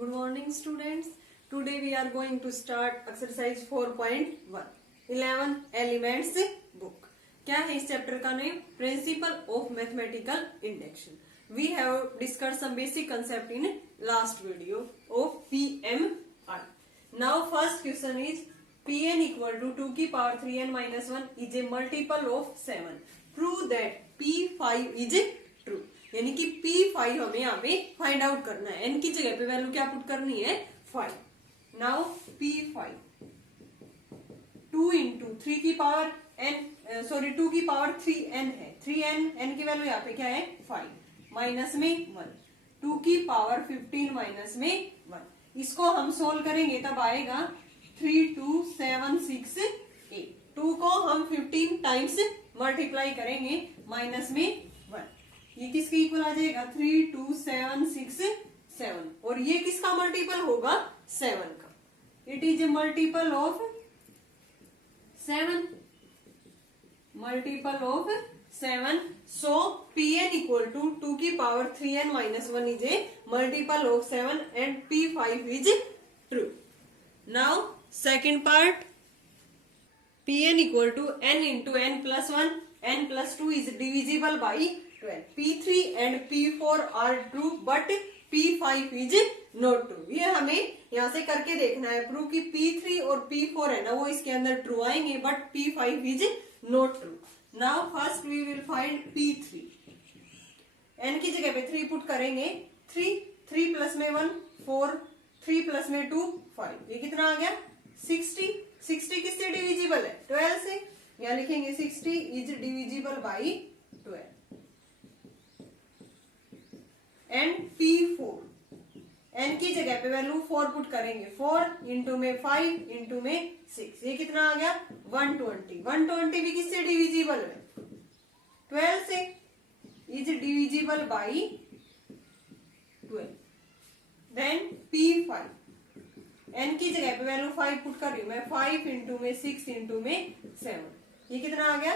Good morning, students. Today we are going to start exercise 4.1 11 elements book. क्या है इस chapter का name? Principle of Mathematical Induction. We have discussed some basic concept in last video of PMI. Now first question is Pn equal to 2 की power 3n minus 1 is a multiple of 7. Prove that P5 is true. यानी कि P5 हमें यहाँ पे find out करना है. n की जगह पे वैल्यू क्या पुट करनी है? 5. नाउ P5 2 इंटू 3 की पावर n सॉरी 2 की पावर 3n है. 3n n की वैल्यू यहाँ पे क्या है? 5 माइनस में 1. 2 की पावर 15 माइनस में 1. इसको हम सोल्व करेंगे तब आएगा 3 2 7 6 8. 2 को हम 15 टाइम्स मल्टीप्लाई करेंगे माइनस में 1. ये किसके इक्वल आ जाएगा? 3 2 7 6 7. और ये किसका मल्टीपल होगा? 7 का. It is a multiple of 7. Multiple of 7. So Pn equal to 2 की power 3n minus 1 is a multiple of 7 and P5 is true. Now second part Pn equal to n into n plus 1 n plus 2 is divisible by 12. P3 and P4 are true but P5 is not true. ये हमें यहाँ से करके देखना है prove कि P3 और P4 है ना वो इसके अंदर ट्रू आएंगे but P5 is not true. Now first we will find P3. n की जगह पे 3 पुट करेंगे. 3 प्लस में 1 4 3 प्लस में 2 5. ये कितना आ गया? 60. 60 किससे डिविजिबल है? 12 से. यहाँ लिखेंगे 60 is divisible by 12. And P4 n की जगह पे वैल्यू 4 पुट करेंगे. 4 इंटू में 5 इंटू में 6. ये कितना आ गया? 120. 120 भी किससे डिविजिबल है? 12 से. Is divisible by 12. Then P5 n की जगह पे वैल्यू 5 पुट कर रही हूं मैं. 5 इंटू में 6 इंटू में 7. ये कितना आ गया?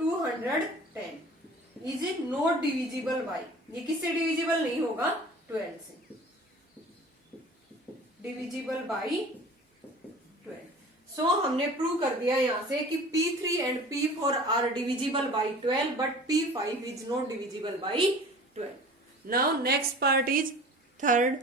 210. Is it not divisible by. ये किससे डिविजिबल नहीं होगा? 12 से. Divisible by 12. सो हमने प्रूव कर दिया यहां से कि P3 and P4 are divisible by 12 but P5 is not divisible by 12. Now next part is third.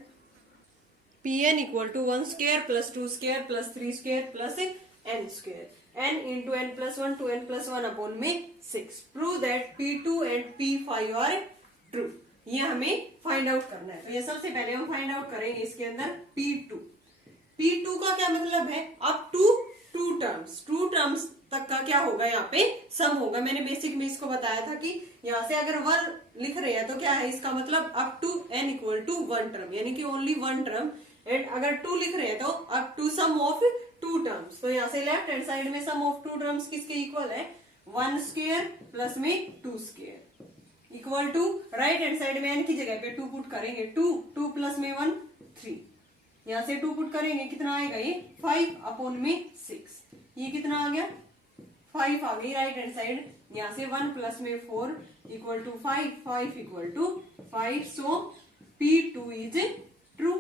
Pn equal to 1 square plus 2 square plus 3 square plus n square. n into n plus 1 two n plus 1 upon में 6. Prove that P2 and P5 are true. ये हमें find out करना है. तो ये सबसे पहले हम फाइंड आउट करेंगे इसके अंदर P2. P2 का क्या मतलब है? Up to 2 terms. 2 टर्म्स तक का क्या होगा? यहाँ पे सम होगा. मैंने बेसिक में इसको बताया था कि यहाँ से अगर 1 लिख रहे हैं तो क्या है इसका मतलब up to n equal to 1 term यानी कि ओनली 1 टर्म. एंड अगर 2 लिख रहे हैं तो up to sum of 2 terms. तो यहाँ से लेफ्ट हैंड साइड में सम ऑफ 2 टर्म्स किसके इक्वल है? 1 स्क्वायर प्लस में 2 square equal to right hand side में n की जगह पे 2 पुट करेंगे. 2 प्लस में 1 3. यहाँ से 2 पुट करेंगे कितना आएगा? ये 5 अपॉन में 6. ये कितना आ गया? 5 आ गई राइट हैंड साइड. यहाँ से 1 प्लस में 4 equal to 5. 5 equal to 5. So P2 is true.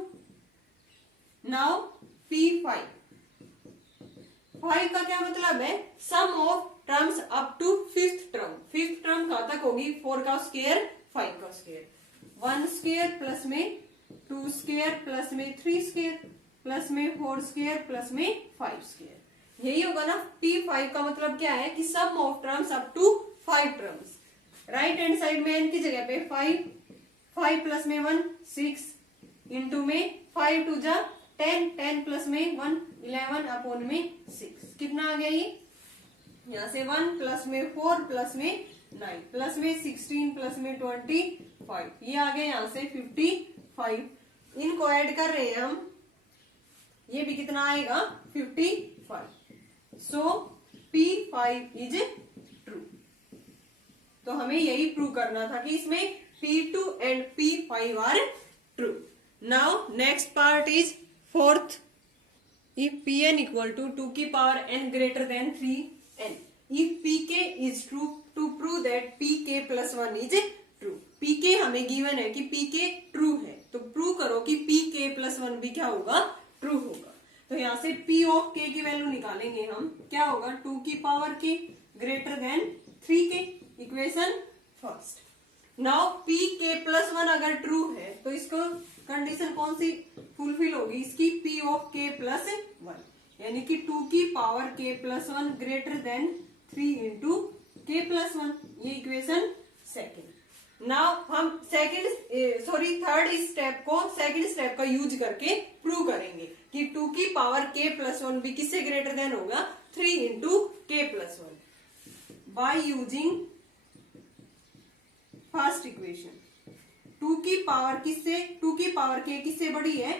Now P5. 5 का क्या मतलब है? Sum of terms up to 5th term. 5th term कहां तक होगी? 4 का स्क्वायर 5 का स्क्वायर. 1 स्क्वायर प्लस में 2 स्क्वायर प्लस में 3 स्क्वायर प्लस में 4 स्क्वायर प्लस में 5 स्क्वायर. यही होगा ना. P5 का मतलब क्या है कि sum of terms up to 5 terms. Right hand side में n की जगह पे 5 प्लस में 1 6 इंटू में 5 टू जा 10 प्लस में 1 11 अपॉन में 6. कितना आ गया ये? यहाँ से 1 प्लस में 4 प्लस में 9 प्लस में 16 प्लस में 25. ये आ गया यहाँ से 55. इनको ऐड कर रहे हैं हम. ये भी कितना आएगा? 55. So P5 is true. तो हमें यही प्रूव करना था कि इसमें P2 and P5 are true. Now next part is fourth. If Pn equal to 2 की power n greater than 3n. If Pk is true, to prove that Pk plus 1 is true. पीके हमें given है कि पीके true है, तो prove करो कि पीके plus 1 भी क्या होगा, ट्रू होगा। तो यहाँ से पी ऑफ के की वैल्यू निकालेंगे हम, क्या होगा 2 की पावर के greater than 3k, equation first. Now P के प्लस 1 अगर ट्रू है तो इसको कंडीशन कौन सी फुलफिल होगी, इसकी पी ऑफ के प्लस 1, यानी कि 2 की पावर के प्लस 1 ग्रेटर देन 3 इंटू के प्लस 1, ये इक्वेशन सेकेंड। नाउ हम थर्ड स्टेप को सेकेंड स्टेप का यूज करके प्रूव करेंगे कि 2 की पावर के प्लस 1 भी किससे ग्रेटर देन होगा, 3 इंटू के plus 1 by using first equation. 2 की पावर के किससे बड़ी है,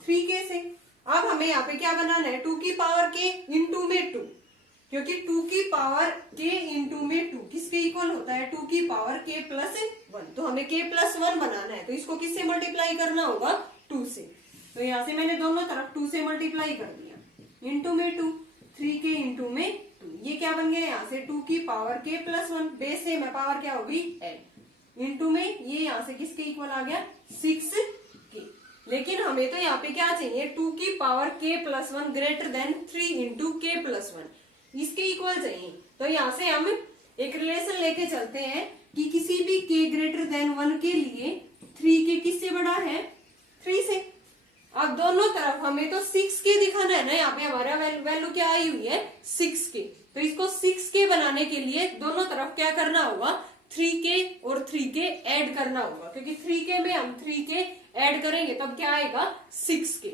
3k से। अब हमें यहाँ पे क्या बनाना है, 2 की पावर के इंटू में 2, क्योंकि 2 की पावर के इंटू में 2 किसके इक्वल होता है, 2 की पावर के प्लस 1। तो हमें के प्लस 1 बनाना है, तो इसको किससे मल्टीप्लाई करना होगा, 2 से। तो यहाँ से मैंने दोनों तरफ 2 से मल्टीप्लाई कर दिया, इंटू में 2, 3k इंटू में 2, ये क्या बन गया यहाँ से 2 की पावर के प्लस 1, बेस से में पावर क्या होगी n, इंटू में ये यहाँ से किसके इक्वल आ गया 6k। लेकिन हमें तो यहाँ पे क्या चाहिए, 2 की power k plus 1 greater than 3 into के प्लस 1, इसके इक्वल चाहिए। तो यहाँ से हम एक रिलेशन लेके चलते हैं कि किसी भी k ग्रेटर देन 1 के लिए 3k किससे बड़ा है, 3 से। अब दोनों तरफ हमें तो 6k दिखाना है ना, यहाँ पे हमारा वैल्यू क्या आई हुई है 6k, तो इसको 6k बनाने के लिए दोनों तरफ क्या करना होगा, 3k और 3k ऐड करना होगा, क्योंकि 3k में हम 3k ऐड करेंगे तब क्या आएगा 6k,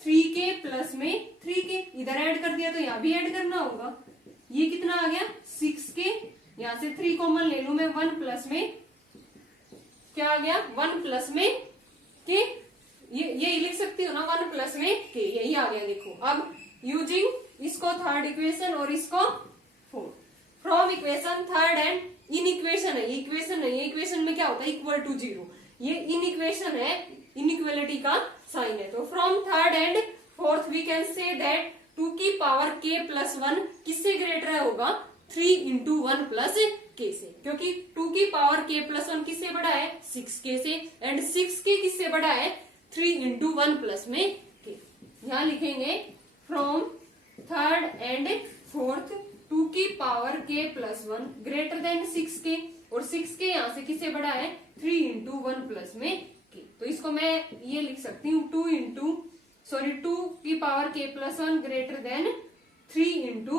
3k प्लस में 3k इधर ऐड कर दिया तो यहाँ भी ऐड करना होगा, ये कितना आ गया 6k, यहाँ से 3 कॉमन ले लू मैं, 1 प्लस में क्या आ गया 1 प्लस में k, ये लिख सकती हो ना 1 प्लस में k, यही आ गया देखो। अब यूजिंग इसको थर्ड इक्वेशन और इसको fourth, from equation third and in equation है, ये इक्वेशन है, ये इक्वेशन में क्या होता है इक्वल टू 0, ये इन इक्वेशन है, इनइक्वालिटी का साइन है। तो from third and fourth we can say that 2 की पावर k प्लस 1 किससे ग्रेटर होगा, 3 इंटू 1 प्लस k से, क्योंकि 2 की पावर k प्लस 1 किससे बड़ा है 6k से, एंड 6k किससे बड़ा है 3 इंटू 1 प्लस में k। यहाँ लिखेंगे फ्रॉम थर्ड एंड फोर्थ 2 की power k plus 1 greater then 6k, और 6k यहाँ से किससे बड़ा है 3 इंटू 1 प्लस में k। तो इसको मैं ये लिख सकती हूँ 2 की power k plus 1 greater than 3 into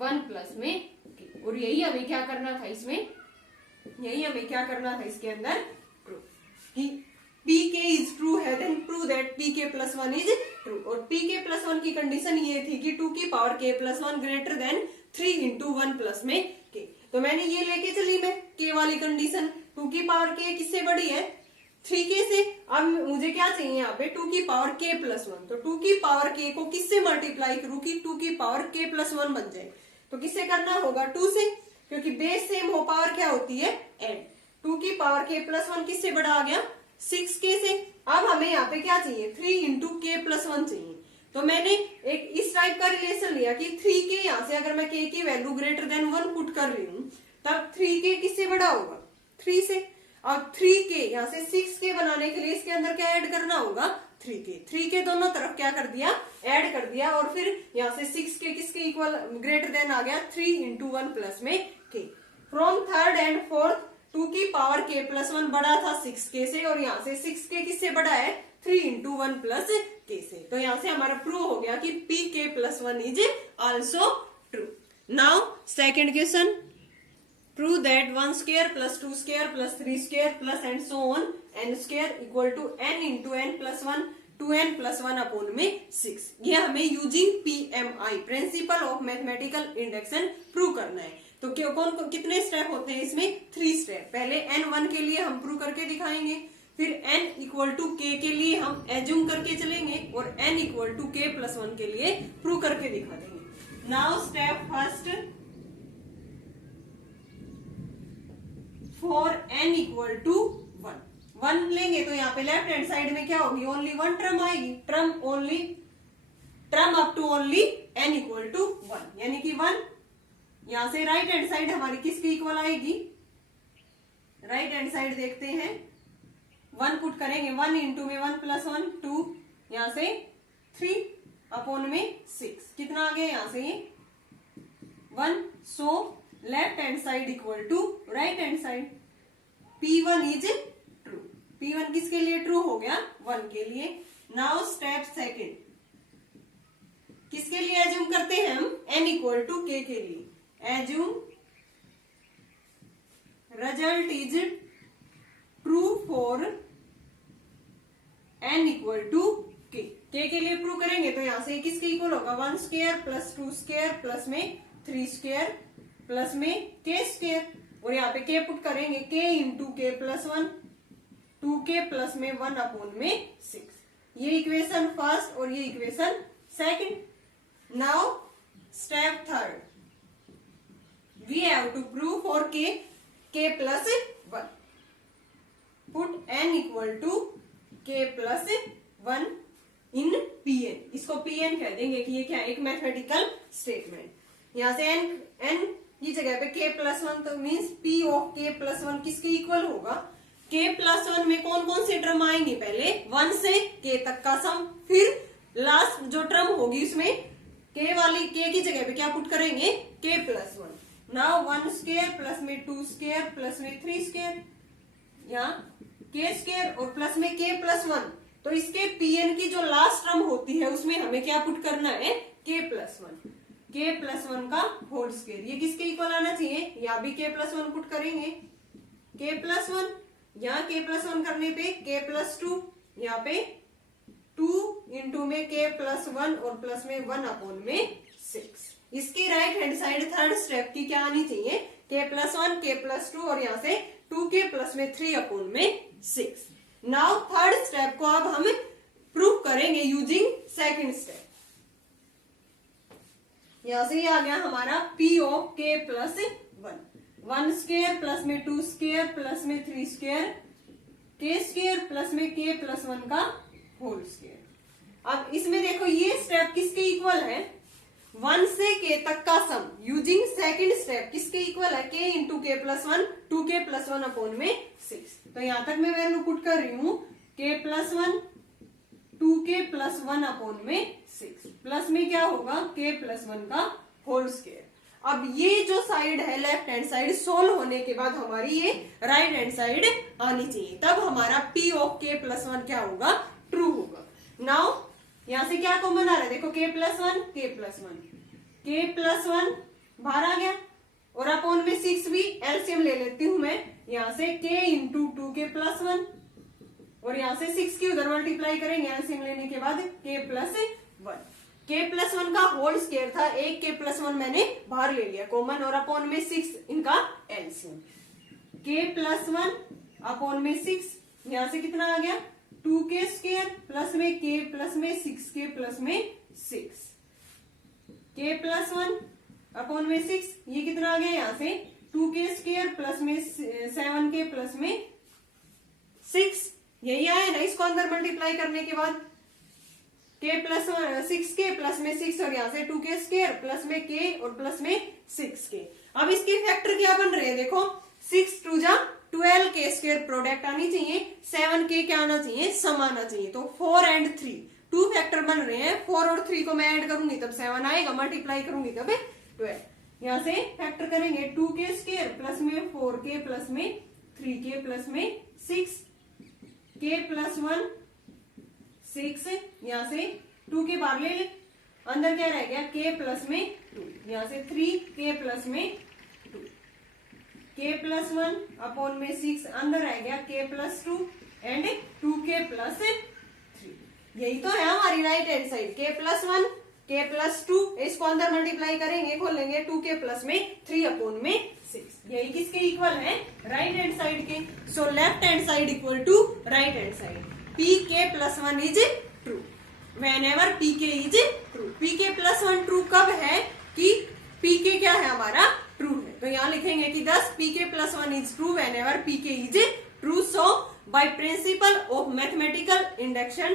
1 plus में k। और यही हमें क्या करना था इसमें, यही हमें क्या करना था इसके अंदर, कि pk इज ट्रू है then prove that pk plus 1 is true. और pk प्लस 1 की कंडीशन ये थी कि 2 की power k plus 1 greater than 3 into 1 plus में k। तो मैंने ये लेके चली मैं k वाली कंडीशन, 2 की पावर k किससे बड़ी है 3k से। अब मुझे क्या चाहिए यहाँ पे 2 की पावर k प्लस 1, तो 2 की पावर k को किससे मल्टीप्लाई करूँ कि 2 की पावर k प्लस 1 बन जाए, तो किससे करना होगा 2 से, क्योंकि बेस सेम हो पावर क्या होती है एंड। 2 की पावर k प्लस 1 किससे बड़ा आ गया 6k से। अब हमें यहाँ पे क्या चाहिए 3 इंटू के प्लस 1 चाहिए, तो मैंने एक इस टाइप का रिलेशन लिया कि 3k यहाँ से अगर मैं k की वैल्यू ग्रेटर देन 1 पुट कर रही हूँ तब 3k किससे बड़ा होगा 3 से। अब 3k यहाँ से 6k बनाने के लिए इसके अंदर क्या ऐड करना होगा 3k दोनों तरफ क्या कर दिया ऐड कर दिया, और फिर यहाँ से 6k किसके इक्वल ग्रेटर देन आ गया 3 इंटू 1 प्लस में k। From third and fourth 2 की पावर k प्लस 1 बड़ा था 6k से, और यहाँ से 6k किससे बड़ा है 3 इंटू 1 प्लस k से। तो यहाँ से हमारा प्रूव हो गया कि pk plus 1 is also true. Now second question, prove that 1 square plus 2 square plus 3 square plus and so on n square equal to n into n plus 1 2n plus 1 upon में 6। ये हमें using PMI principle of mathematical induction prove करना है। तो कौन कितने step होते हैं इसमें 3 स्टेप। पहले n1 के लिए हम प्रूव करके दिखाएंगे, फिर n इक्वल टू k के लिए हम एज्यूम करके चलेंगे, और n equal to k plus 1 के लिए प्रूव करके दिखा देंगे। Now step first, for n equal to 1 लेंगे तो यहाँ पे लेफ्ट हैंड साइड में क्या होगी ओनली 1 टर्म आएगी, term up to only n equal to 1, यानी कि 1। यहाँ से राइट हैंड साइड हमारी किसकी इक्वल आएगी, राइट हैंड साइड देखते हैं, 1 पुट करेंगे, 1 इंटू में 1 प्लस 1 2, यहां से 3 अपॉन में 6, कितना आ गया यहां से ये 1। So left hand side equal to right hand side, P1 is true. P1 किसके लिए ट्रू हो गया, 1 के लिए। नाउ स्टेप सेकेंड, किसके लिए एज्यूम करते हैं हम, n इक्वल टू k के लिए। Assume result is true for n equal to k। k के लिए प्रूव करेंगे तो यहां से किसके इक्वल होगा, 1 स्क्वायर प्लस 2 स्क्वायर प्लस में 3 स्क्वायर प्लस में k स्क्वायर, और यहाँ पे k पुट करेंगे, k इंटू के प्लस 1, 2k प्लस में 1 अपॉन में 6। ये इक्वेशन फर्स्ट और ये equation second. Now step third, we have to prove for k plus 1। Put n equal to k plus 1 in Pn। इसको Pn कह देंगे कि ये क्या है, एक मैथमेटिकल स्टेटमेंट। यहां से n की जगह पे k प्लस 1, तो means P of k plus 1 किसके इक्वल होगा, k प्लस 1 में कौन कौन से टर्म आएंगे, पहले 1 से k तक का सम, फिर लास्ट जो टर्म होगी उसमें k वाली, k की जगह पे क्या पुट करेंगे, k plus 1। Now 1 square plus में 2 स्क्वायर प्लस में 3 स्क्वायर, यहाँ k स्क्वायर और प्लस में k प्लस 1, तो इसके Pn की जो लास्ट टर्म होती है उसमें हमें क्या पुट करना है, k प्लस 1, k प्लस 1 का होल स्क्वायर। ये किसके इक्वल आना चाहिए, यहाँ भी k प्लस 1 पुट करेंगे, k प्लस 1, यहाँ k प्लस 1 करने पे k प्लस 2, यहाँ पे 2 इंटू में k प्लस 1 और प्लस में 1 अपॉन में 6। इसकी right hand side third step की क्या आनी चाहिए, k प्लस 1, k प्लस 2 और यहाँ से 2k प्लस में 3 अपॉन में 6। नाउ थर्ड स्टेप को अब हम प्रूव करेंगे यूजिंग सेकंड स्टेप। यहां से ये आ गया हमारा P of k plus 1, 1 square plus में 2 स्क्वायर प्लस में 3 स्क्वायर, k स्क्वायर प्लस में k प्लस 1 का होल स्क्वायर। अब इसमें देखो ये स्टेप किसके इक्वल है, 1 से k तक का सम यूजिंग सेकंड स्टेप किसके इक्वल है, k इंटू के प्लस 1, 2k प्लस 1 अपॉन में 6। तो यहां तक मैं वैल्यू पुट कर रही हूं, k plus 1, 2k plus 1 upon में 6, प्लस में क्या होगा, k प्लस 1 का होल स्क्वायर। अब ये जो साइड है लेफ्ट हैंड साइड सोल्व होने के बाद हमारी ये राइट हैंड साइड आनी चाहिए, तब हमारा P ऑफ k प्लस 1 क्या होगा, ट्रू होगा। नाउ यहां से क्या कॉमन आ रहा है, देखो k plus 1, k plus 1, k plus 1 बाहर आ गया, और अपॉन में 6 भी एलसीएम ले लेती हूं मैं, यहां से k इंटू 2k प्लस 1, और यहां से 6 की उधर मल्टीप्लाई करेंगे एलसीएम लेने के बाद, k प्लस 1, k प्लस 1 का होल स्क्वायर था, एक k प्लस 1 मैंने बाहर ले लिया कॉमन, और अपॉन में 6 इनका एलसीएम, k प्लस 1 अपॉन में 6, यहां से कितना आ गया, 2k स्क्वायर प्लस में k प्लस में 6k प्लस में 6, k प्लस 1 अपॉन में 6, ये कितना आ गया यहाँ से 2k स्क्वायर प्लस में 7k प्लस में 6, यही आया ना, इसको अंदर मल्टीप्लाई करने के बाद k प्लस 6k प्लस में 6, और यहाँ से 2k स्क्वायर प्लस में k और प्लस में 6k। अब इसके फैक्टर क्या बन रहे हैं, देखो 6 2 जा 12k स्क्वायर प्रोडक्ट आनी चाहिए, 7k क्या आना चाहिए, सम आना चाहिए, तो 4 and 3 2 फैक्टर बन रहे हैं, 4 और 3 को मैं ऐड करूंगी तब 7 आएगा, मल्टीप्लाई करूंगी तब 12। यहाँ से फैक्टर करेंगे 2k स्क्वायर प्लस में 4k प्लस में 3k प्लस में 6k प्लस 1 6, यहाँ से 2k बाहर ले ले, अंदर क्या रह गया k प्लस में 2, यहाँ से 3k प्लस में 2, k प्लस 1 अपॉन में 6, अंदर रह गया k plus 2 and 2k plus 3। यही तो है हमारी right hand side, k plus 1 k plus 2, इसको अंदर मल्टीप्लाई करेंगे, खोलेंगे 2k प्लस में 3 अपॉन में 6, यही किसके इक्वल है, राइट हैंड साइड के। So left hand side equal to right hand side, pk plus 1 is true whenever pk is true. pk plus 1 true कब है, कि pk क्या है हमारा, ट्रू है, तो यहाँ लिखेंगे कि thus pk plus 1 is true whenever pk is true. So by principle of mathematical induction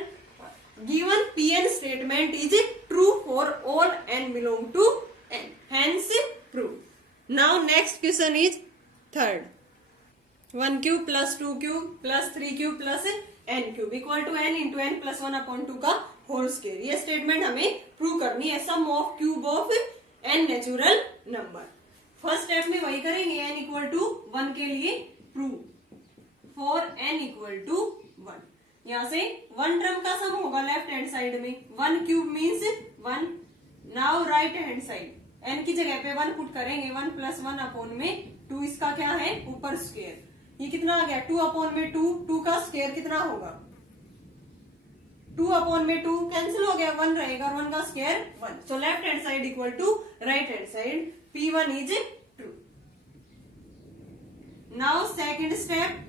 given Pn statement is true for all n belong to n, hence true. Now next question is third. 1 cube plus 2 cube plus 3 cube plus n cube equal to n into n plus 1/2 का whole square. ये statement हमें prove करनी है, sum of cube of n natural number. First step में वही करेंगे, n equal to 1 के लिए prove for n equal to 1। यहाँ से 1 टर्म का सम होगा लेफ्ट हैंड साइड में, 1 cube means 1। Now right hand side n की जगह पे 1 पुट करेंगे, 1 प्लस 1/2, इसका क्या है ऊपर स्क्वायर। ये कितना आ गया 2/2, 2 का स्क्वायर कितना होगा 2/2 कैंसिल हो गया, 1 रहेगा और 1 का square 1। So left hand side equal to right hand side, P1 is true. Now second step,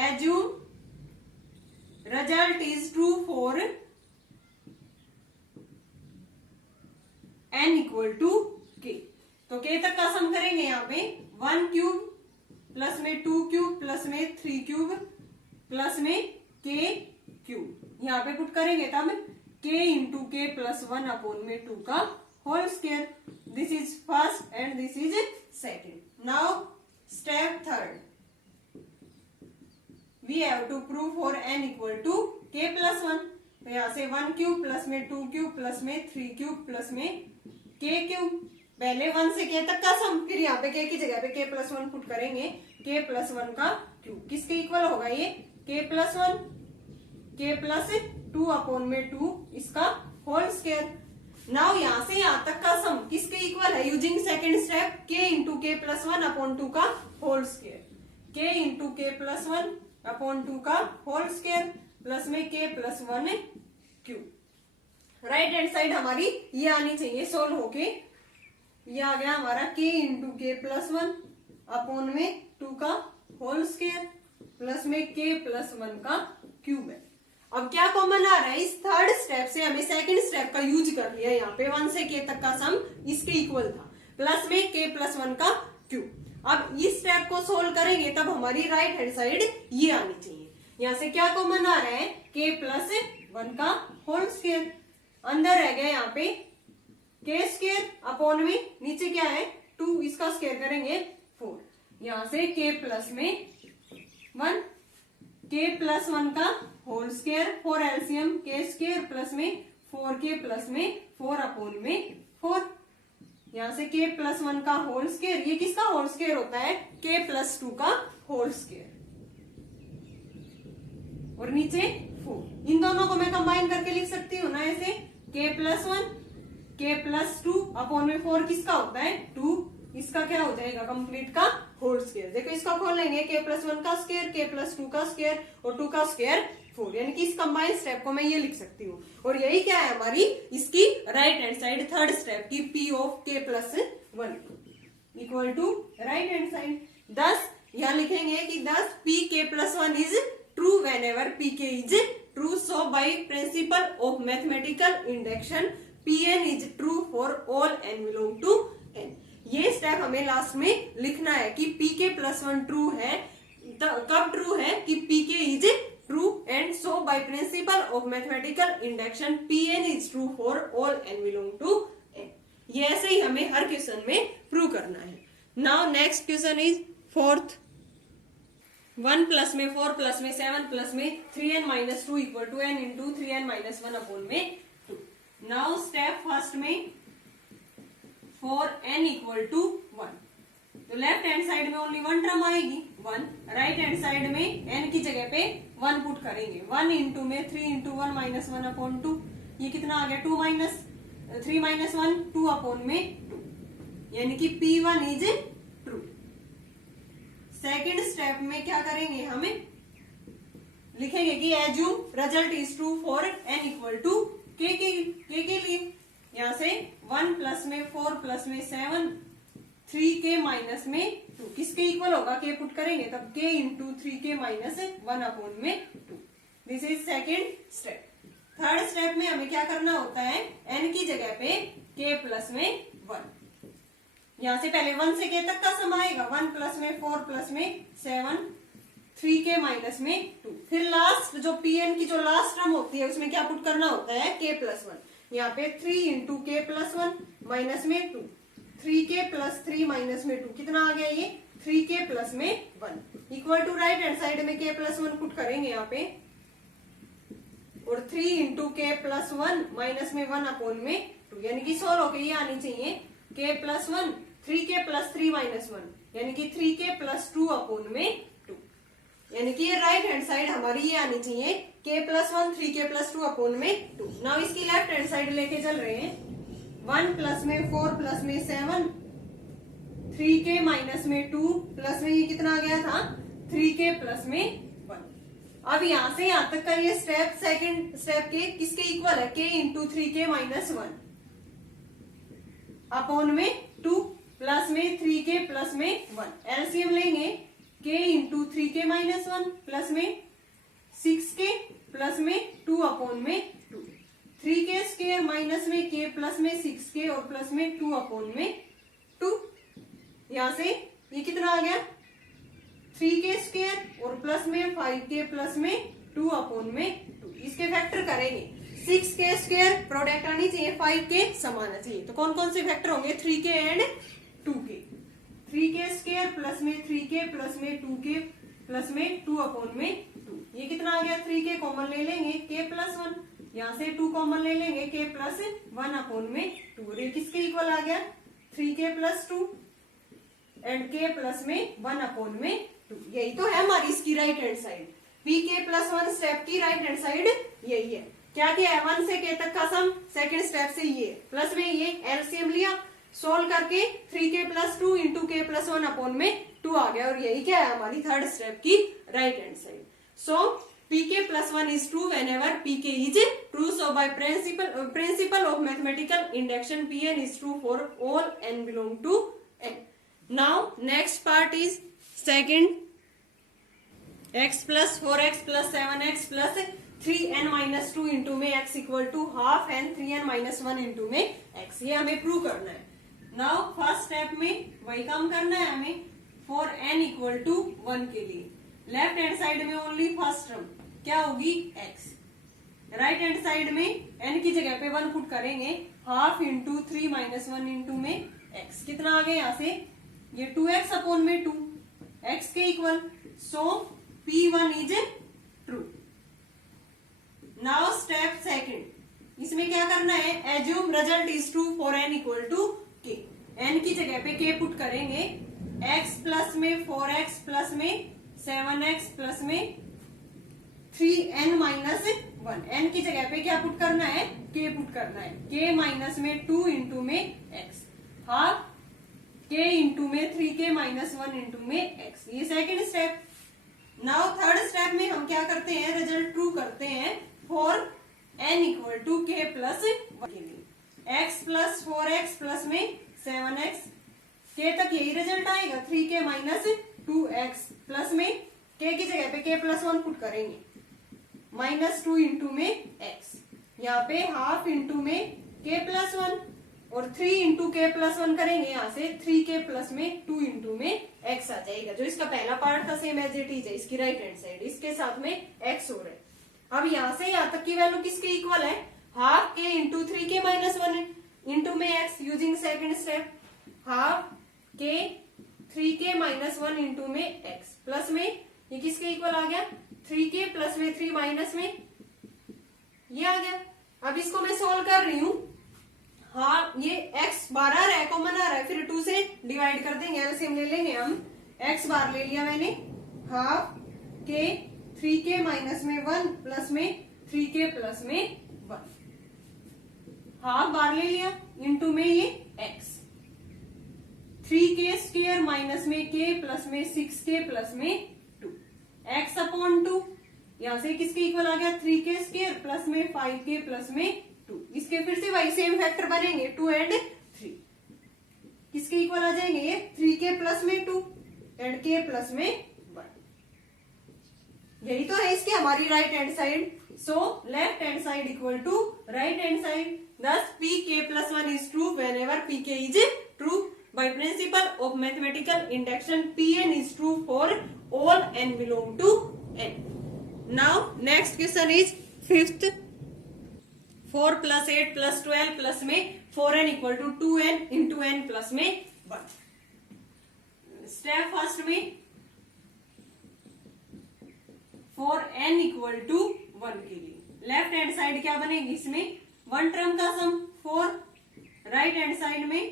assume result is true for n equal to k। तो k तक का सम करेंगे यहाँ पे 1 क्यूब प्लस में 2 क्यूब प्लस में 3 क्यूब प्लस में k cube, यहाँ पे पुट करेंगे तब k इंटू के प्लस 1/2 का whole square. This is first and this is second. Now step third, we have to prove for n equal to k plus 1। तो यहाँ से 1 क्यूब प्लस में 2 क्यूब प्लस में 3 क्यूब प्लस में k cube, पहले 1 से k तक का सम, फिर यहाँ पे k की जगह पे k प्लस 1 पुट करेंगे, k प्लस 1 का क्यूब। किसके इक्वल होगा ये k प्लस 1, k प्लस 2/2 इसका होल स्क्वायर। नाउ यहाँ से यहाँ तक का सम किसके इक्वल है, using second step, k into के प्लस 1/2 का होल स्क्वायर, k इंटू के प्लस 1/2 का होल स्क्वायर प्लस में k plus 1 cube. Right hand side हमारी ये आनी चाहिए सोल्व होके, ये आ गया हमारा k इंटू के प्लस 1/2 का होल स्क्वायर प्लस में k प्लस 1 का क्यूब है। अब क्या कॉमन आ रहा है, इस थर्ड स्टेप से हमें सेकंड स्टेप का यूज कर लिया। यहाँ पे 1 से k तक का सम इसके इक्वल था, प्लस में k प्लस 1 का क्यूब। अब इस स्टेप को सोल्व करेंगे तब हमारी राइट हैंड साइड ये आनी चाहिए। यहाँ से क्या कॉमन आ रहा है, k प्लस 1 का होल स्क्वायर, अंदर रह गया यहाँ पे k स्क्वायर अपॉन में नीचे क्या है 2, इसका स्क्वायर करेंगे 4। यहाँ से k प्लस में 1, k प्लस 1 का whole square, 4 LCM k square plus में 4k प्लस में 4/4। यहाँ से k प्लस 1 का होल स्क्वायर, ये किसका होल स्क्वायर होता है k प्लस 2 का होल स्क्वायर, और नीचे 4। इन दोनों को मैं कंबाइन करके लिख सकती हूँ ना ऐसे, k प्लस 1 k प्लस 2/4 किसका होता है 2, इसका क्या हो जाएगा कंप्लीट का होल स्क्वायर। देखो इसका खोल लेंगे, k प्लस 1 का स्क्वायर, k प्लस 2 का स्क्वायर और 2 का स्क्वायर 4, यानी कि इस कंबाइन स्टेप को मैं ये लिख सकती हूँ। और यही क्या है हमारी इसकी right hand side third step की p of k plus 1 equal to right hand side. 10 यहाँ लिखेंगे कि 10 p k plus 1 is true whenever p k is true, so by principle of mathematical induction pn is true for all n belong to n। ये step हमें last में लिखना है कि pk plus 1 true है, कब true है कि pk is true, and so by principle of mathematical induction pn is true for all n belong to n। ये ऐसे ही हमें हर क्वेश्चन में प्रूव करना है। Now next question is fourth, 1 plus में 4 प्लस में 7 प्लस में 3n minus 2 equal to n into 3n minus 1/2। Now step first में फॉर n इक्वल टू 1, तो लेफ्ट हैंड साइड में ओनली 1 टर्म आएगी 1, राइट हैंड साइड में n की जगह पे 1 पुट करेंगे, 1 इंटू में 3 इंटू 1 माइनस 1/2, ये कितना आ गया 2 माइनस 3 माइनस 1 2/2, यानी कि p1 is true. Second step में क्या करेंगे, हमें लिखेंगे कि assume result is true for n equal to k के लिए। यहाँ से 1 प्लस में 4 प्लस में 7 3k माइनस में 2 किसके इक्वल होगा, k पुट करेंगे तब k into 3k minus 1/2। This is second step. Third step में हमें क्या करना होता है, n की जगह पे k प्लस में 1। यहाँ से पहले 1 से k तक का सम आएगा, 1 प्लस में 4 प्लस में 7 3k माइनस में 2, फिर लास्ट जो pn की जो लास्ट टर्म होती है उसमें क्या पुट करना होता है k प्लस 1। यहाँ पे 3 इंटू k प्लस 1 माइनस में 2, 3k प्लस 3 माइनस में 2 कितना आ गया ये 3k प्लस में 1 equal to right hand side में k प्लस 1 पुट करेंगे यहाँ पे और 3 इंटू के प्लस 1 माइनस में 1 अपॉन में 2 यानी कि सोल्व होके ये आनी चाहिए k plus 1 3k plus 3 minus 1 यानी कि 3k प्लस 2 अपॉन में 2 यानी कि ये राइट हैंड साइड हमारी ये आनी चाहिए k plus 1 3k plus 2 upon में 2। नाउ इसकी लेफ्ट हैंड साइड लेके चल रहे हैं 1 प्लस में 4 प्लस में 7 3k माइनस में 2 प्लस में ये कितना आ गया था 3k प्लस में 1। अब यहां से यहां तक का ये स्टेप सेकंड स्टेप के किसके इक्वल है k into 3k minus 1 upon में 2 प्लस में 3k प्लस में 1 एलसीएम लेंगे k into 3k minus 1 plus में 6k प्लस में 2 अपॉन में 2 3k स्क्वायर माइनस में k प्लस में 6k और प्लस में 2 अपॉन में 2। यहां से ये कितना आ गया 3k स्क्वायर और प्लस में 5k प्लस में 2 अपॉन में 2 इसके फैक्टर करेंगे 6k स्क्वायर प्रोडक्ट आनी चाहिए 5k सम आना चाहिए तो कौन कौन से फैक्टर होंगे 3k and 2k 3k square plus में 3k प्लस में 2k प्लस में 2 अपॉन में 2 ये कितना आ गया 3k कॉमन ले लेंगे k प्लस 1 यहाँ से 2 कॉमन ले लेंगे k प्लस 1 अपॉन में 2 और ये किसके इक्वल आ गया 3k plus 2 and k plus में 1 अपॉन में 2 यही तो है हमारी इसकी right hand side pk plus 1 step की राइट हैंड साइड यही है। क्या किया है 1 से k तक का सम सेकंड स्टेप से ये प्लस में ये एलसीएम लिया सोल्व करके 3k plus 2 into k plus 1 upon में 2 आ गया और यही क्या है हमारी थर्ड स्टेप की right hand side. So pk plus 1 is true whenever pk is true. So by principle of mathematical induction pn is true for all n belong to n. Now next part is second x plus 4x plus 7x plus 3n minus 2 into में x equal to half and 3n minus 1 into में x ये हमें prove करना है। Now first step में वही काम करना है हमें for n equal to 1 के लिए लेफ्ट हैंड साइड में ओनली फर्स्ट टर्म क्या होगी x राइट हैंड साइड में n की जगह पे 1 पुट करेंगे हाफ इंटू 3 माइनस 1 इंटू में x कितना आ गया यहाँ से ये 2x अपॉन में 2 x के equal so p1 is true. Now step second इसमें क्या करना है assume result is true for n equal to k n की जगह पे k पुट करेंगे x प्लस में 4x प्लस में 7x प्लस में 3n माइनस 1 n की जगह पे क्या पुट करना है k पुट करना है k माइनस में 2 इंटू में x हाफ k इंटू में 3k माइनस 1 इंटू में x ये second step. Now third step में हम क्या करते हैं रिजल्ट ट्रू करते हैं for n equal to k plus 1 के लिए x प्लस 4x प्लस में 7x k तक यही रिजल्ट आएगा 3k माइनस 2x प्लस में k की जगह पे k प्लस 1 पुट करेंगे माइनस 2 इंटू में x यहाँ पे हाफ इंटू में k प्लस 1 और 3 इंटू k प्लस 1 करेंगे यहाँ से 3k प्लस में 2 इंटू में x आ जाएगा जो इसका पहला पार्ट था सेम एज इट इज है इसकी राइट हैंड साइड इसके साथ में x हो रहा है। अब यहाँ से यहाँ तक की वैल्यू किसके इक्वल है half k into 3k minus 1 into में x using second step half k 3k minus 1 into में x प्लस में ये किसके इक्वल आ गया 3k प्लस में 3 माइनस में ये आ गया। अब इसको मैं सोल्व कर रही हूँ हाँ ये x बार आ रहा है कॉमन आ रहा है फिर 2 से डिवाइड कर देंगे एलसीएम ले लेंगे हम x बार ले लिया मैंने हाफ k 3k माइनस में 1 प्लस में 3k प्लस में 1 हाफ बार ले लिया इंटू में ये x 3k स्क्वायर माइनस में k प्लस में 6k प्लस में 2 x अपॉन 2 यहां से किसके इक्वल आ गया 3k स्क्वायर प्लस में 5k प्लस में 2 इसके फिर से वही सेम फैक्टर बनेंगे 2 एंड 3 किसके इक्वल आ जाएंगे ये 3k प्लस में 2 एंड k प्लस में 1 यही तो है इसकी हमारी right hand side. So left hand side equal to right hand side thus pk plus 1 is true whenever pk is true. By principle of mathematical induction pn is true for all n belong to n. Now next question is 4 plus 8 plus 12 plus में 4n equal to 2n into n plus में 1। Step first में 4n equal to 1 के लिए left hand side क्या बनेगी, इसमें 1 term का सम 4, right hand side में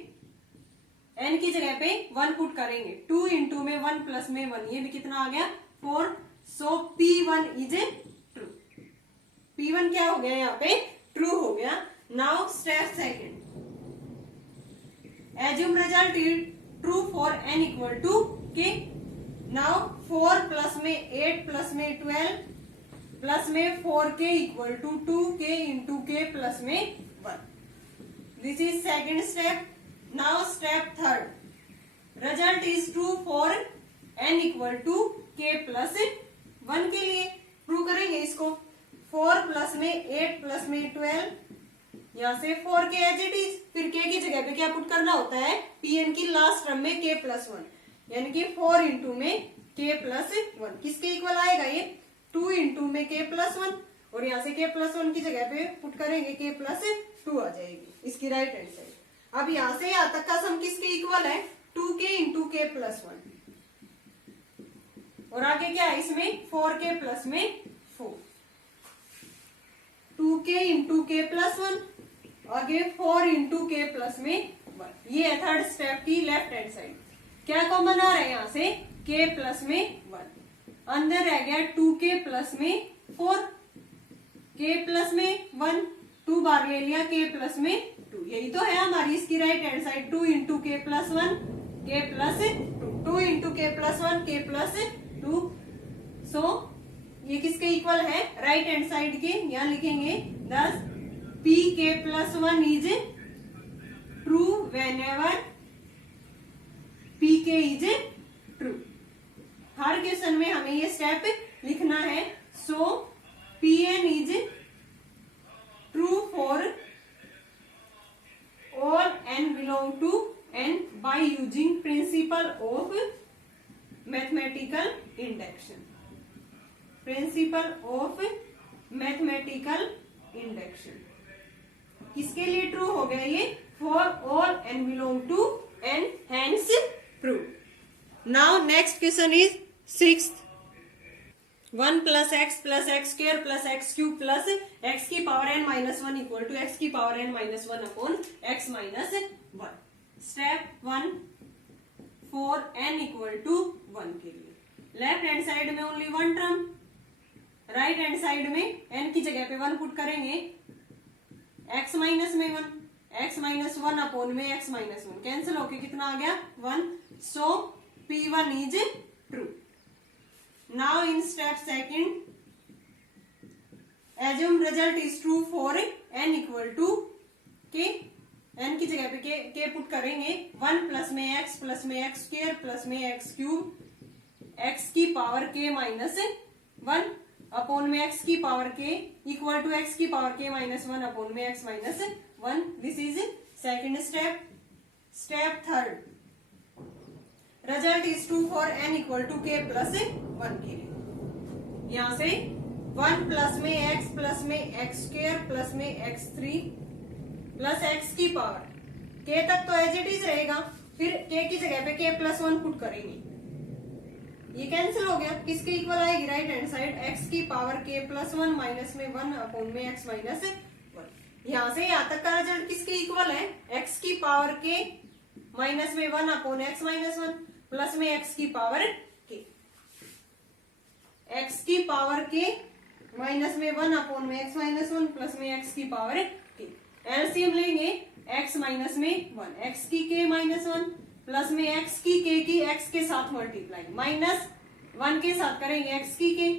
n की जगह पे 1 पुट करेंगे, 2 इंटू में 1 प्लस में 1, ये भी कितना आ गया 4। सो P1 is a true. P1 क्या हो गया यहाँ पे, ट्रू हो गया। Now step second, assume result is true for n equal to k। Now 4 plus में 8 प्लस में 12 प्लस में 4k equal to 2k into k plus में 1। This is second step. Now step third, result is true for n equal to k plus 1 के लिए prove करेंगे इसको। 4 plus में 8 plus में 12, यहाँ से 4k एज इट इज, फिर k की जगह पे क्या पुट करना होता है, Pn की लास्ट टर्म में k प्लस 1, यानी कि 4 इंटू में k प्लस 1 किसके इक्वल आएगा, ये 2 इंटू में k प्लस 1, और यहाँ से k प्लस 1 की जगह पे पुट करेंगे k प्लस 2 आ जाएगी इसकी राइट हैंड साइड। अब यहाँ से यहाँ तक का सम किसके इक्वल है, 2k इंटू k प्लस 1, और आगे क्या है इसमें 4k प्लस में 4, 2k इंटू k प्लस 1, आगे 4 इंटू k प्लस में 1। ये है थर्ड स्टेप की लेफ्ट हैंड साइड। क्या कॉमन आ रहा है यहाँ से, k प्लस में 1, अंदर रह गया 2k प्लस में 4, k प्लस में 1, 2 बार ले लिया k प्लस में 2, यही तो है हमारी इसकी right hand side. 2 into k plus 1 k plus 2, 2 into k plus 1 k plus 2। सो ये किसके इक्वल है, राइट हैंड साइड के। यहाँ लिखेंगे thus pk plus 1 is true when ever pk is true. Her question में हमें ये स्टेप लिखना है। सो pn is true for all n belong to n by using principle of mathematical induction। Principle of mathematical induction किसके लिए true हो गया, ये for all n belong to n, hence prove. Now next question is 6th, 1 plus x square plus x cube plus x की power n minus 1 equal to x की power n minus 1 upon x minus 1। Step 1 for n equal to 1 के लिए left hand side में only 1 term, right hand side में n की जगह पे 1 put करेंगे, x माइनस में 1, x माइनस 1 अपॉन में x माइनस 1 कैंसिल होके कितना आ गया 1। So P1 is true. Now in step second, assume result is true for n equal to k। n की जगह पे k पुट करेंगे, 1 प्लस में x स्क्वायर प्लस में x क्यूब x की पावर k माइनस 1 अपॉन में x की power k equal to x की पावर k माइनस 1 अपॉन में x minus 1। This is second step. Step third, result is true for n equal to k plus 1 के लिए। यहाँ से 1 plus में x square plus में x3 plus x की power k तक तो एज इट इज रहेगा, फिर k की जगह पे k प्लस 1 पुट करेंगे, ये कैंसिल हो गया, किसके इक्वल आएगी, राइट हैंड साइड x की पावर k प्लस 1 माइनस में 1 अपॉन में x माइनस 1। यहाँ से यहाँ तक का रिजल्ट किसके इक्वल है, x की पावर k माइनस में 1 अपॉन x माइनस 1 प्लस में x की पावर k, x की पावर k माइनस में 1 अपॉन में x माइनस 1 प्लस में x की पावर k। एलसीएम लेंगे x माइनस में 1, x की k माइनस 1 प्लस में x की k की x के साथ मल्टीप्लाई माइनस 1 के साथ करेंगे x की k,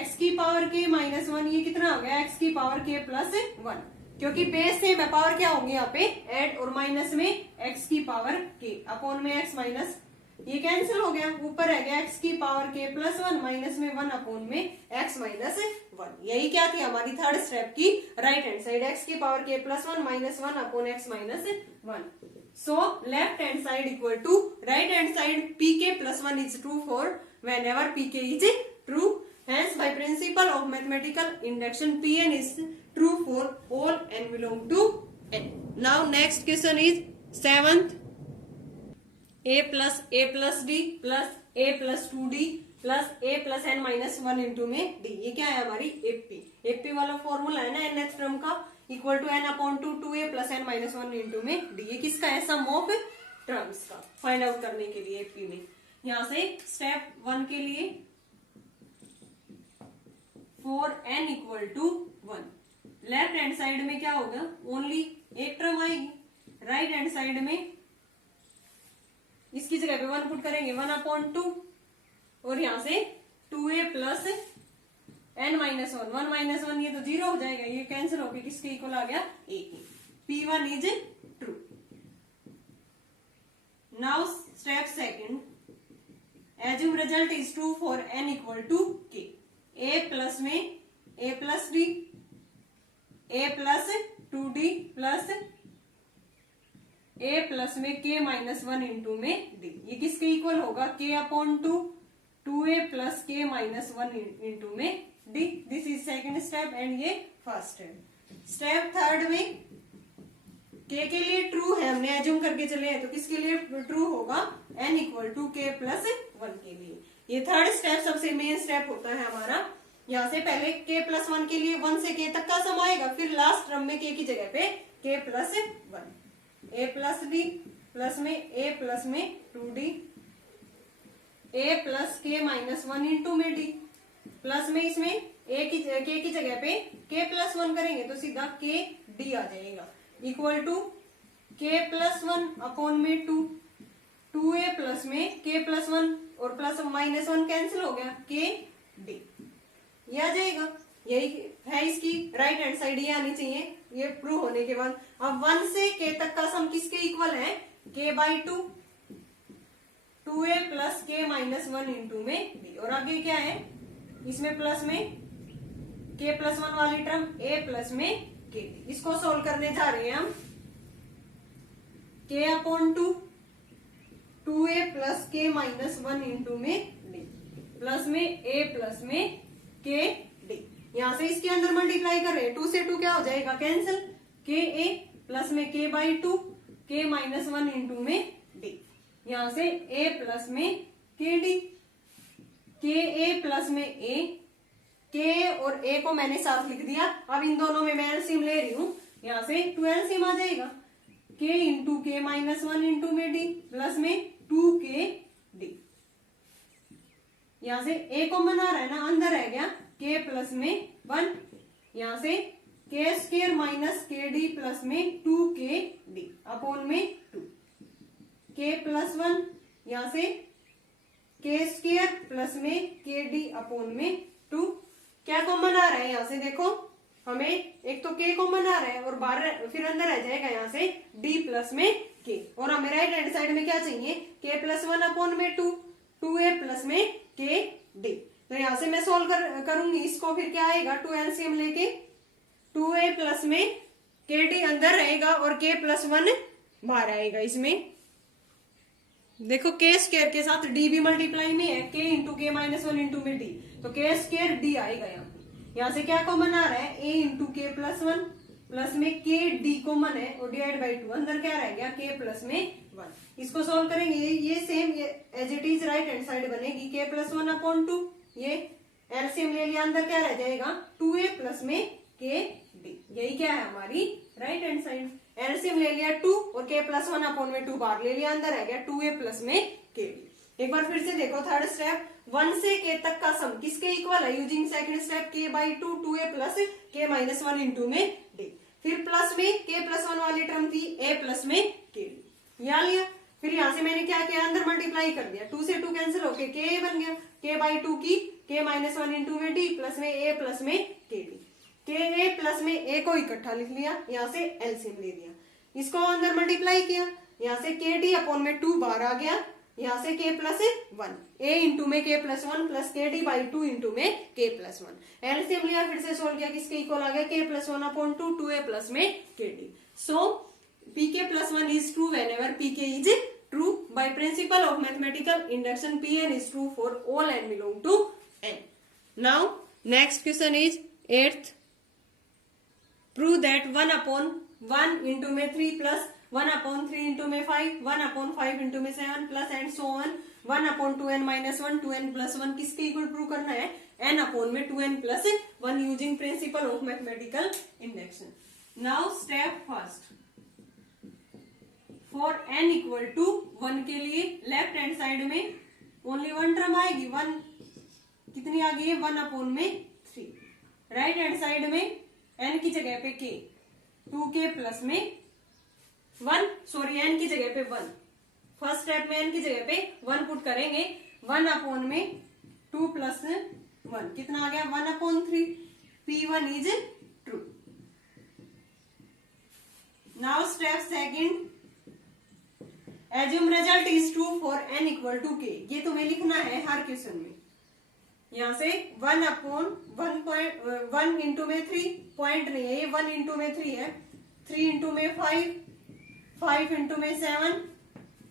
x की पावर k माइनस 1, ये कितना हो गया x की पावर k प्लस 1, क्योंकि बेस से पावर क्या होंगे यहाँ पे ऐड, और माइनस में x की पावर k अपॉन में x माइनस, ये कैंसिल हो गया, ऊपर रह गया x की पावर k प्लस 1 माइनस में 1 अपॉन में x माइनस 1। यही क्या थी हमारी थर्ड स्टेप की राइट हैंड साइड, x की power k plus 1 minus 1 upon x minus 1। So left hand side equal to right hand side, pk plus 1 is true for whenever pk is true, Hence, by principle of mathematical induction, Pn is true for all n belong to n. Now, next question is 7th. A plus d plus a plus 2d plus a plus n minus 1 into में d. ये क्या है हमारी AP वाला formula है ना nth term का, equal to n upon 2a plus n minus 1 into में d. ये किसका है? सम ऑफ टर्म्स का फाइंड आउट करने के लिए एपी में. यहां से स्टेप 1 के लिए for n equal to 1, left hand side में क्या होगा? ओनली एक टर्म आएगी. राइट हैंड साइड में इसकी जगह पे 1 पुट करेंगे, 1 अपॉन 2, और यहां से 2a plus n minus 1, 1 minus 1 ये तो 0 हो जाएगा, ये कैंसिल होकर किसके इक्वल आ गया? a की. P1 is true. Now step second, assume result is true for n equal to k. a plus में a plus d, a plus 2d plus a plus में k माइनस 1 इंटू में d. ये किसके equal होगा? k upon 2a plus k minus 1 into में d. This is second step and ये first step. Step third में k के लिए ट्रू है, हमने एज्यूम करके चले हैं, तो किसके लिए ट्रू होगा? n equal to k plus 1 के लिए. ये थर्ड स्टेप सबसे मेन स्टेप होता है हमारा. यहाँ से पहले k प्लस 1 के लिए 1 से k तक का सम आएगा, फिर लास्ट टर्म में k की जगह पे k plus 1, a plus d plus में a प्लस में 2d, a plus k minus 1 into में d, प्लस में इसमें a की k की जगह पे k प्लस 1 करेंगे तो सीधा k d आ जाएगा, equal to k plus 1 upon में 2, 2a प्लस में k प्लस 1 और प्लस माइनस 1 कैंसिल हो गया, k d ये आ जाएगा. यही है इसकी राइट हैंड साइड, ये आनी चाहिए ये प्रूव होने के बाद. अब 1 से k तक का सम किसके इक्वल है? k by 2, 2a plus k minus 1 into में d. और आगे क्या है? इसमें प्लस में k प्लस 1 वाली टर्म a प्लस में k. इसको सोल्व करने जा रहे हैं हम. k upon 2, 2a plus k minus 1 into में d प्लस में a प्लस में k d. यहां से इसके अंदर मल्टीप्लाई कर रहे हैं, 2 से 2 क्या हो जाएगा? कैंसिल. k a प्लस में k by 2, k minus 1 into में d. यहां से a प्लस में k d, k a plus में a, k और a को मैंने साथ लिख दिया. अब इन दोनों में मैं एलसीएम ले रही हूं, यहां से 2 एलसीएम आ जाएगा, k into k minus 1 into में d प्लस में 2k d. यहां से a कॉमन आ रहा है ना, अंदर रह गया k प्लस में 1, यहां से k square minus k d plus में 2k d अपॉन में 2, k प्लस 1, यहां से k स्क्वायर प्लस में k d अपॉन में 2. क्या कॉमन आ रहा है? यहां से देखो हमें एक तो k कॉमन आ रहा है और बाहर फिर अंदर रह जाएगा यहां से d प्लस में k. और हमें राइट हैंड साइड में क्या चाहिए? k प्लस 1 अपॉन में 2, 2a प्लस में k d. तो यहां से मैं सोल्व करूंगी इसको, फिर क्या आएगा? 2 एलसीएम लेके 2a प्लस में k d अंदर रहेगा और k प्लस 1 बाहर आएगा. इसमें देखो k स्क्वायर के साथ d भी मल्टीप्लाई में है, k into k minus 1 into में d, तो k स्क्वायर d आएगा. यहाँ से क्या कॉमन आ रहा है? a into k plus 1 plus में k d कॉमन है और डिवाइड बाई 2, अंदर क्या रह गया? k प्लस में 1. इसको सोल्व करेंगे, ये same as it is right hand side बनेगी, k प्लस 1 अपॉन 2, ये एलसीएम ले लिया, अंदर क्या रह जाएगा? 2a प्लस में k d. यही क्या है हमारी राइट हैंड साइड. एलसीएम ले लिया 2 और k प्लस 1 अपॉन में 2 बाहर ले लिया, अंदर रह गया 2a प्लस में k d. एक बार फिर से देखो थर्ड स्टेप, 1 से k तक का सम किसके इक्वल है? Using second step k by 2, 2a plus k minus 1 into में d. फिर प्लस में k प्लस 1 वाली टर्म थी a प्लस में k d, यहाँ लिया. फिर यहां से मैंने क्या किया? अंदर मल्टीप्लाई कर दिया, 2 से 2 कैंसिल होके k बन गया, k बाई 2 की k माइनस 1 इंटू में d प्लस में a प्लस में k d. k a plus में a को इकट्ठा लिख लिया, यहाँ से एलसीएम ले लिया, इसको अंदर मल्टीप्लाई किया, यहाँ से k d अपॉन में 2 बाहर आ गया, यहाँ से k प्लस 1, a इंटू में k plus 1 plus k d by 2 into में k प्लस 1. एलसीएम लिया, फिर से सोल्व किया, किसके इक्वल आ गया? k plus 1 upon 2, 2a plus में k d. So pk plus 1 is true whenever pk is true. By principle of mathematical induction, pn is true for all n belong to n. Now next question is 8th, prove that 1/1 into में 3 plus 1/3 into में 5, 1/5 into में 7 plus and so on 1/2n minus 1, 2n plus 1 किसके equal prove करना है, n/2n plus 1 using principle of mathematical induction. Now step first, for n equal to 1 के लिए left hand side में only one term आएगी, 1 कितनी आ गई है 1/3। राइट हैंड साइड में n की जगह पे k, 2k प्लस में 1, सॉरी n की जगह पे 1, फर्स्ट स्टेप में n की जगह पे 1 पुट करेंगे, 1/2 प्लस 1 कितना आ गया 1/3, P1 is true. Now step second, assume result is true for n equal to k, ये तुम्हें लिखना है हर क्वेश्चन में। यहां से 1/1 इंटू में 3 पॉइंट नहीं है, ये 1 इंटू में 3 है, 3 इंटू में 5, 5 इंटू में 7,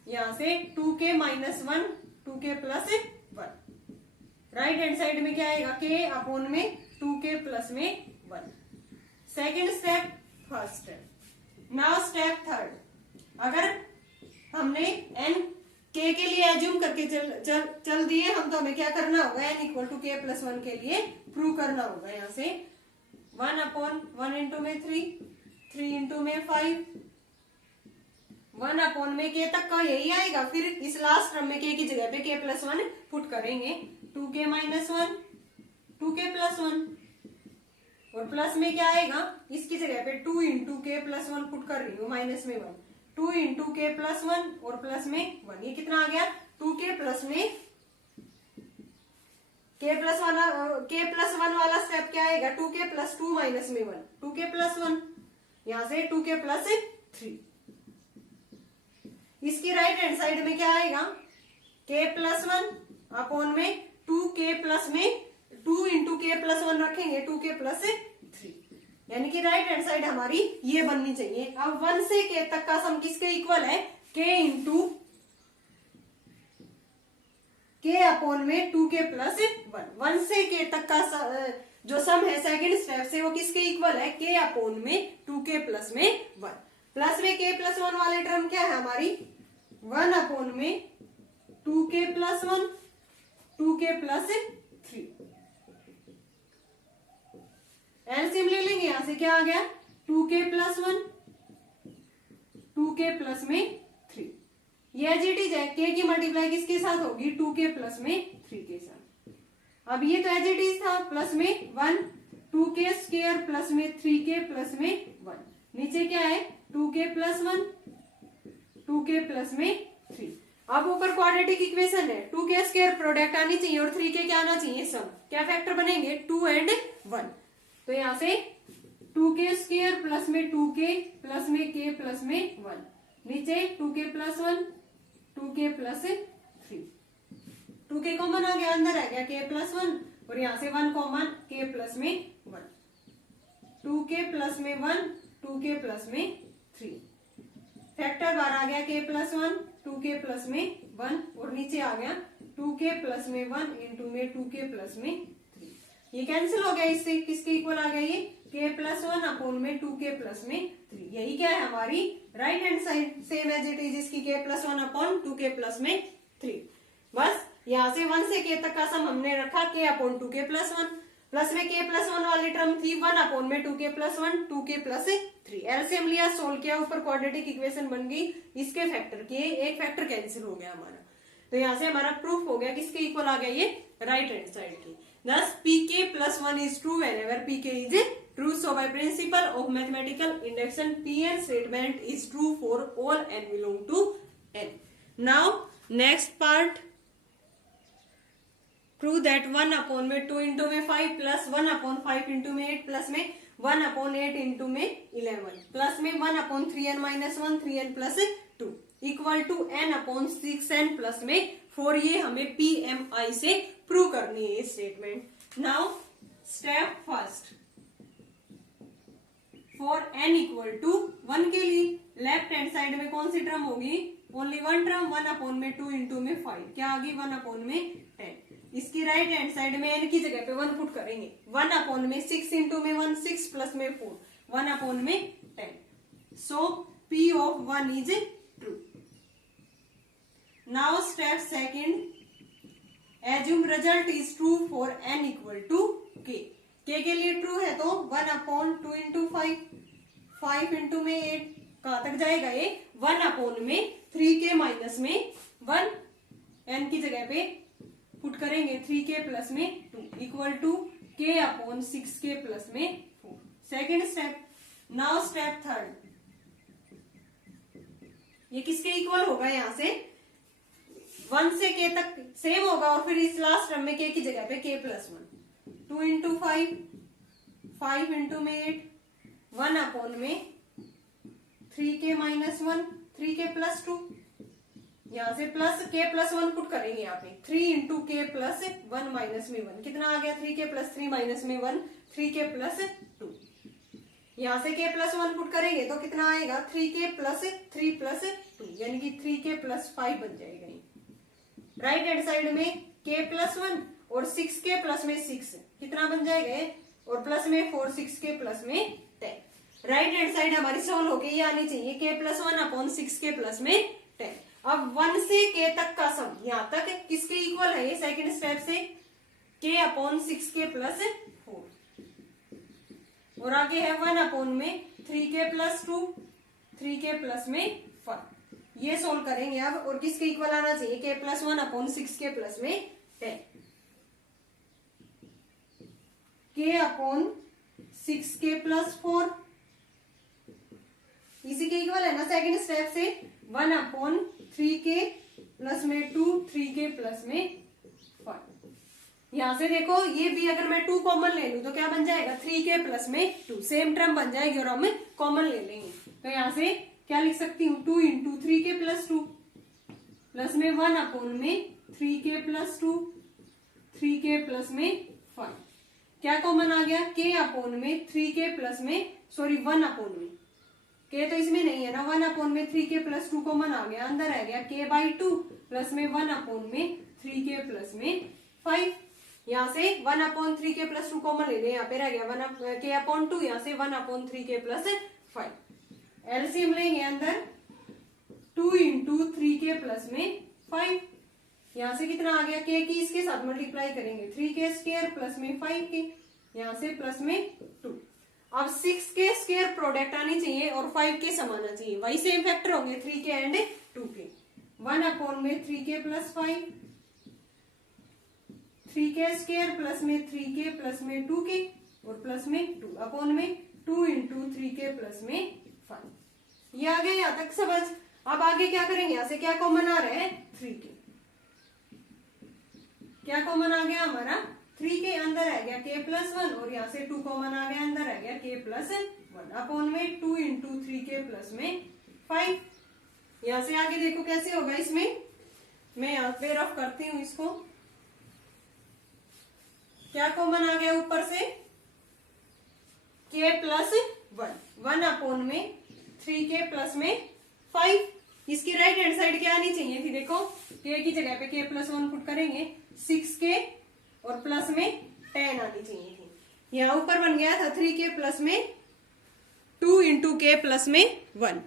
यहां से 2k minus 1, 2k plus 1। Right hand side में क्या आएगा k अपॉन में 2k प्लस में 1। Second step, first step. Now step third, अगर हमने n k के लिए एज्यूम करके चल दिए हम, तो हमें क्या करना होगा, n equal to k plus 1 के लिए प्रूव करना होगा। यहां से 1/1 इंटू में 3, 3 इंटू में 5, 1 में k तक का यही आएगा, फिर इस लास्ट टर्म में k की जगह पे k प्लस 1 पुट करेंगे, 2k माइनस 1, 2k प्लस 1, और प्लस में क्या आएगा, इसकी जगह पे 2 इंटू k प्लस 1 पुट कर रही हूँ, माइनस में 1, 2 इंटू k प्लस 1 और प्लस में 1, ये कितना आ गया 2k प्लस में k प्लस 1 वाला स्टेप क्या आएगा, 2k प्लस 2 माइनस में 1, 2k प्लस 1, यहां से 2k प्लस 3। इसकी राइट हैंड साइड में क्या आएगा, k प्लस 1 अपॉन में 2k प्लस में 2 इंटू k प्लस 1 रखेंगे, 2k प्लस 3, यानी कि राइट हैंड साइड हमारी ये बननी चाहिए। अब 1 से k तक का सम किसके इक्वल है, k इंटू k अपॉन में 2k प्लस 1। 1 से k तक का जो सम है सेकंड स्टेप से, वो किसके इक्वल है, k अपॉन में 2k प्लस में 1। प्लस में k प्लस 1 वाले टर्म क्या है हमारी, 1 अपॉन में 2k plus 1, 2k plus 3। LCM ले लेंगे, यहां से क्या आ गया 2k प्लस 1, 2k प्लस में 3, ये एज इट इज है, k की मल्टीप्लाई किसके साथ होगी, 2k प्लस में 3 के साथ। अब ये तो एज इट इज था, प्लस में 1, 2k स्क्वायर प्लस में 3k प्लस में 1, नीचे क्या है 2k प्लस 1, 2k प्लस में 3। अब ऊपर क्वाड्रेटिक इक्वेशन है, 2k स्क्वायर प्रोडक्ट आनी चाहिए और 3k क्या आना चाहिए सम, क्या फैक्टर बनेंगे 2 एंड 1, तो यहां से 2k स्क्वायर प्लस में 2k प्लस में k प्लस में 1, नीचे 2k plus 1, 2k plus 3, 2k common आ गया, अंदर आ गया k प्लस 1 और यहां से 1 कॉमन k प्लस में 1, 2k प्लस में 1, 2k प्लस में 3, फैक्टर बाहर आ गया k प्लस 1, 2k प्लस में 1 और नीचे आ गया 2k प्लस में 1 इंटू में 2k प्लस में 3, ये कैंसिल हो गया, इससे किसके इक्वल आ गया ये k प्लस 1 अपॉन में 2k प्लस में 3, यही क्या है हमारी right hand side, same as it is इसकी k plus 1 upon 2k plus में 3। बस यहां से 1 से k तक का सम हमने रखा k upon 2k plus 1, plus में k प्लस 1 वाली टर्म थी 1 अपॉन में 2k plus 1, 2k plus 3, LCM लिया, सोल्व किया, ऊपर क्वाड्रेटिक इक्वेशन बन गई, इसके फैक्टर किए, एक फैक्टर कैंसिल हो गया हमारा, तो यहां से हमारा प्रूफ हो गया किसके इक्वल आ गया, ये राइट हैंड साइड की। Thus pk plus 1 is true whenever pk is true. So by principle of mathematical induction, pn statement is true for all n belong to n. Now next part, prove that 1 upon में 2 into में 5 plus 1 upon 5 into में 8 plus में 1 upon 8 into में 11 plus में 1 upon 3n minus 1 3n plus 2 equal to n upon 6n plus में 4, ये हमें PMI से प्रूव करनी है statement. Now step first, for n equal to 1 के लिए लेफ्ट हैंड साइड में कौन सी टर्म होगी, ओनली वन टर्म, 1 अपॉन में 2 इंटू में 5, क्या आ गई 1 अपॉन में 10। इसकी राइट हैंड साइड में n की जगह पे 1 पुट करेंगे। 1 अपॉन में 6 इंटू में 1 6 प्लस में 4 1 अपॉन में 10। So P of 1 is true. Now step second, assume result is true for n equal to k। k के लिए ट्रू है तो 1 अपॉन 2 इंटू 5 5 इंटू में 8 कहां तक जाएगा ये 1 अपॉन में 3k माइनस में 1 n की जगह पे पुट करेंगे 3k प्लस में 2 equal to k upon 6k plus में 4। Second step. Now step third, ये किसके इक्वल होगा, यहां से 1 से k तक सेम होगा और फिर इस लास्ट टर्म में k की जगह पे k प्लस 1 2 इंटू 5 5 इंटू में 8 1 अपॉन में 3k माइनस 1 3k प्लस 2, यहां से प्लस k प्लस 1 पुट करेंगे यहाँ पे 3 इंटू के प्लस 1 माइनस में 1 कितना आ गया 3k प्लस 3 माइनस में 1 3k प्लस 2। यहां से k प्लस 1 पुट करेंगे तो कितना आएगा 3k प्लस 3 प्लस 2 यानी कि 3k प्लस 5 बन जाएगा ये। राइट हैंड साइड में k प्लस 1 और 6k प्लस में 6 कितना बन जाएगा ये, और प्लस में 4 6k प्लस में 10। राइट हैंड साइड हमारी सॉल्व होके ये आनी चाहिए k plus 1 upon 6k plus में 10। अब 1 से k तक का सम यहां तक किसके इक्वल है ये सेकंड स्टेप से k अपॉन 6k प्लस 4 और आगे है 1 अपॉन में 3k प्लस 2 3k प्लस में 5। ये सोल्व करेंगे अब और किसके इक्वल आना चाहिए k plus 1 upon 6k plus में 10 k अपॉन 6k प्लस 4 इसी के इक्वल है ना सेकंड स्टेप से 1 अपॉन 3k प्लस में 2 3k प्लस में 5। यहां से देखो ये भी अगर मैं 2 कॉमन ले लूं तो क्या बन जाएगा 3k प्लस में 2 सेम टर्म बन जाएगी और हम कॉमन ले लेंगे तो यहां से क्या लिख सकती हूँ 2 इंटू 3k प्लस 2 प्लस में 1 अपॉन में 3k प्लस 2 3k प्लस में 5। क्या कॉमन आ गया k अपॉन में 3k प्लस में 1 अपॉन में k तो इसमें नहीं है ना 1 अपॉन में 3k प्लस 2 कॉमन आ गया, अंदर आ गया k बाई 2 प्लस में 1 अपॉन में 3k प्लस में 5। यहाँ से 1 अपॉन 3k प्लस 2 कॉमन ले लें, यहाँ पे रह गया k अपॉन 2 यहाँ से 1 अपॉन 3k प्लस 5। एलसीएम लेंगे अंदर 2 इंटू 3k प्लस में 5। यहाँ से कितना आ गया k की इसके साथ मल्टीप्लाई करेंगे 3k स्क्वायर प्लस में 5k यहाँ से प्लस में 2। अब 6k स्क्वायर प्रोडक्ट आनी चाहिए और 5k सम आना चाहिए, वही सेम फैक्टर होंगे 3k एंड 2k। 1 अपॉन में 3k plus 5 3k square plus में 3k प्लस में 2k और प्लस में 2 अपॉन में 2 इंटू 3k प्लस में 5। ये आ गया यहाँ तक समझ। अब आगे क्या करेंगे, यहाँ से क्या कॉमन आ रहा है 3k, क्या कॉमन आ गया हमारा 3k, अंदर आ गया k प्लस 1 और यहाँ से 2 कॉमन आ गया, अंदर आ गया k प्लस 1 अपॉन में 2 इंटू 3k प्लस में 5। यहाँ से आगे देखो कैसे होगा, इसमें मैं यहाँ पे रफ करती हूँ इसको। क्या कॉमन आ गया ऊपर से k प्लस 1 अपॉन में 3k प्लस में 5। इसकी राइट हैंड साइड क्या आनी चाहिए थी, देखो k की जगह पे k प्लस 1 पुट करेंगे 6k और प्लस में 10 आनी चाहिए थी। यहाँ ऊपर बन गया था 3k प्लस में 2 इंटू k प्लस में 1,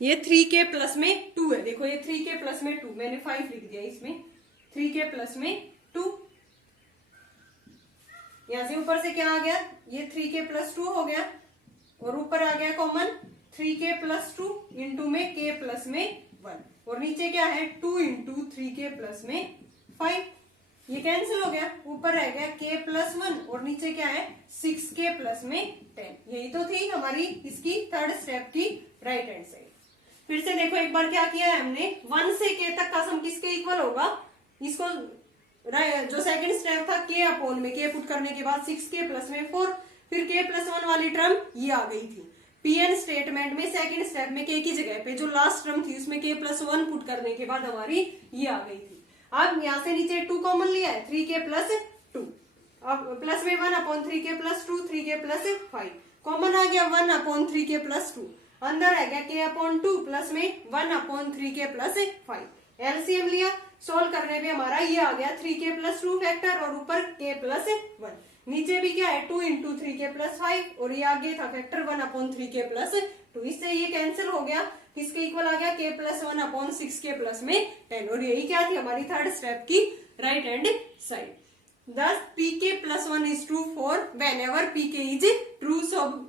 ये 3k प्लस में 2 है, देखो ये 3k प्लस में 2 मैंने 5 लिख दिया इसमें 3k प्लस में 2। यहाँ से ऊपर से क्या आ गया, ये 3k प्लस 2 हो गया और ऊपर आ गया कॉमन 3k प्लस 2 इंटू में k प्लस में 1 और नीचे क्या है 2 इंटू 3k प्लस में 5। ये कैंसिल हो गया, ऊपर रह गया k प्लस 1 और नीचे क्या है 6k प्लस में 10। यही तो थी हमारी इसकी थर्ड स्टेप की राइट हैंड साइड। फिर से देखो एक बार क्या किया है हमने, 1 से k तक का सम किसके इक्वल होगा, इसको जो सेकंड स्टेप था k अपॉन में k पुट करने के बाद 6k प्लस में 4, फिर k प्लस 1 वाली टर्म ये आ गई थी। pn स्टेटमेंट में सेकंड स्टेप में k की जगह पे जो लास्ट टर्म थी उसमें k प्लस 1 पुट करने के बाद हमारी ये आ गई थी। अब यहाँ से नीचे 2 कॉमन लिया है 3k प्लस 2, अब प्लस में 1 upon 3k plus 2 3k plus 5 common आ गया 1 अपॉन 3k प्लस 2, अंदर आ गया k अपॉन 2 प्लस में 1 अपॉन 3k प्लस 5। एलसीएम लिया सोल्व करने पे हमारा ये आ गया 3k प्लस 2 फैक्टर और ऊपर k प्लस 1। नीचे भी क्या है 2 इंटू 3k प्लस 5 और ये आगे था फैक्टर 1 अपॉन 3k प्लस 2। इससे ये कैंसिल हो गया, किसके इक्वल आ गया k plus 1 upon 6k plus में 10। और यही क्या थी हमारी थर्ड स्टेप की right hand side. Thus pk plus 1 is true for whenever pk is true.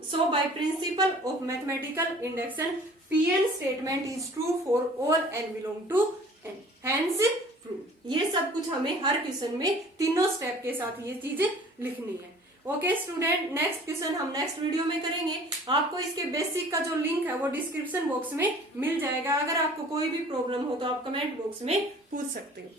So by principle of mathematical induction, pn statement is true for all n belong to n. Hence true. ये सब कुछ हमें हर question में तीनों step के साथ ये चीजें लिखनी है। ओके स्टूडेंट, नेक्स्ट क्वेश्चन हम नेक्स्ट वीडियो में करेंगे। आपको इसके बेसिक का जो लिंक है वो डिस्क्रिप्शन बॉक्स में मिल जाएगा। अगर आपको कोई भी प्रॉब्लम हो तो आप कमेंट बॉक्स में पूछ सकते हो।